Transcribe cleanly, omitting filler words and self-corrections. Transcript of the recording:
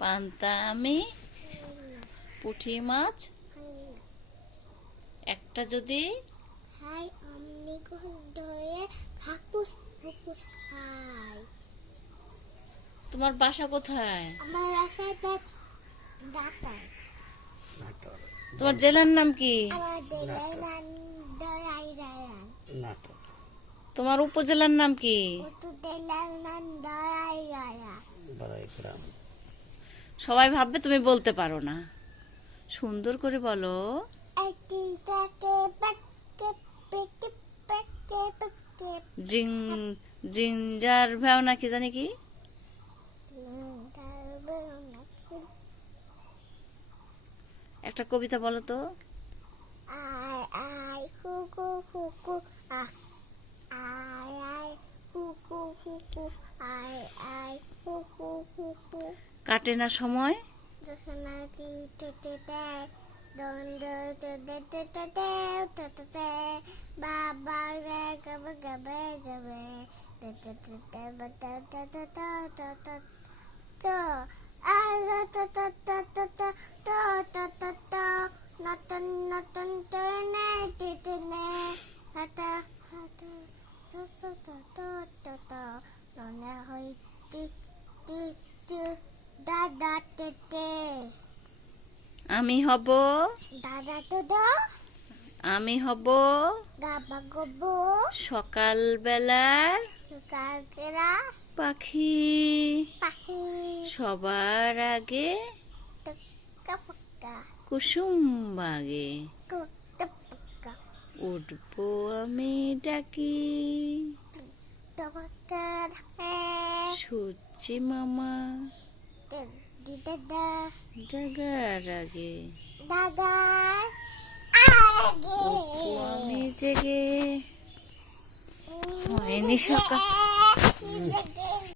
পান্তা আমি পুঁটি মাছ একটা যদি হাই আমনি ধরে হাকুস হুকুস খাই। তোমার বাসা কোথায়? আমার বাসায় ডাটা। তোমার জেলার নাম কি? আমার দেলাই নান দরাই রায়ান। তোমার উপজেলার নাম কি? উতু দেলাই নান দরাই রায়া। সবাই ভাববে তুমি বলতে পারো না। সুন্দর করে বলো। একটি তাকে পাকে পেকে পেকে পেকে জিং জিঞ্জার ভাবনা কি জানি কি? একটা কবিতা বলো তো। আই আই হুকু হুকু আহ আই আই হুকু হুকু আই আই হুকু হুকু। কাটে না সময়। দশনাকি টেটেতে দন্ড টেটেতে টেটেতে বাবা রে গবে গবে গবে টেটেতে বটা টেটেতে টেটেতে তো আলা টেটেতে টেটেতে নতুন নতুন টনে টেটেনে হাতা হাতা তো ননে হই টিক টিক টিক দাদা টেটে। আমি হব দাদা তো আমি হব গাবা গবো সকাল বেলার কাকেরা পাখি। পাখি সবার আগে টকা পকা কুসুম বাগে কুটা পকা উঠবো আমি ডাকি। টকা থাকে সূর্যি মামা দাদা জাগার আগে দাদা উঠবো আমি জেগে। হয়নি সকাল। আগে